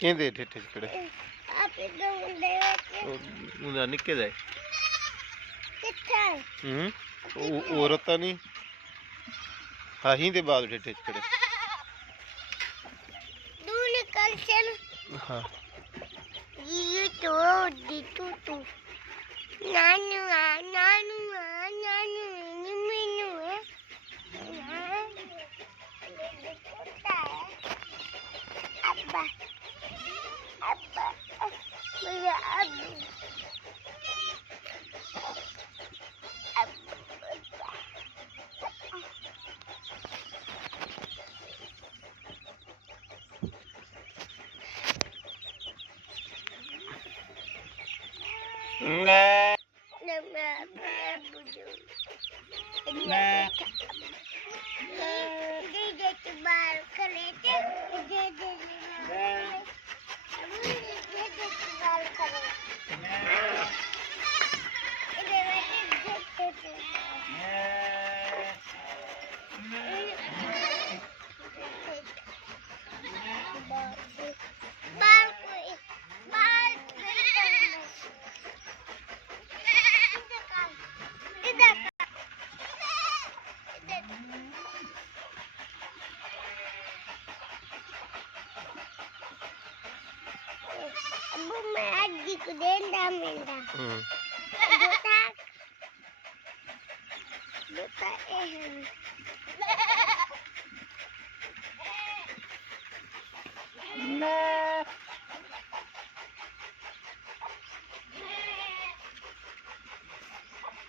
ਕਹਿੰਦੇ ਠੇਠੇ ਚੜੇ ਆਪੇ ਦੋ ਮੁੰਡੇ ਵਿੱਚ ਉਹਦਾ ਨਿੱਕੇ ਦਾ ਕਿੱਥੇ ਉਹ ਔਰਤਾਂ ਨਹੀਂ ਹਾਹੀ ਦੇ ਬਾਅਦ ਠੇਠੇ ਚੜੇ ਦੂ ਨਿਕਲ ਚਲ ਹਾਂ ਇਹ ਤੋ ਦੀ ਤੂ ਨਾਨੂ ਨੀ ਮੈਨੂੰ ਹੈ ਅੱਬਾ ਮੇਰਾ Abu मैं आज जी को देंदा मिलदा बेटा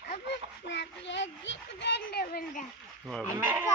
अब मैं आज जी को देंदा मिलदा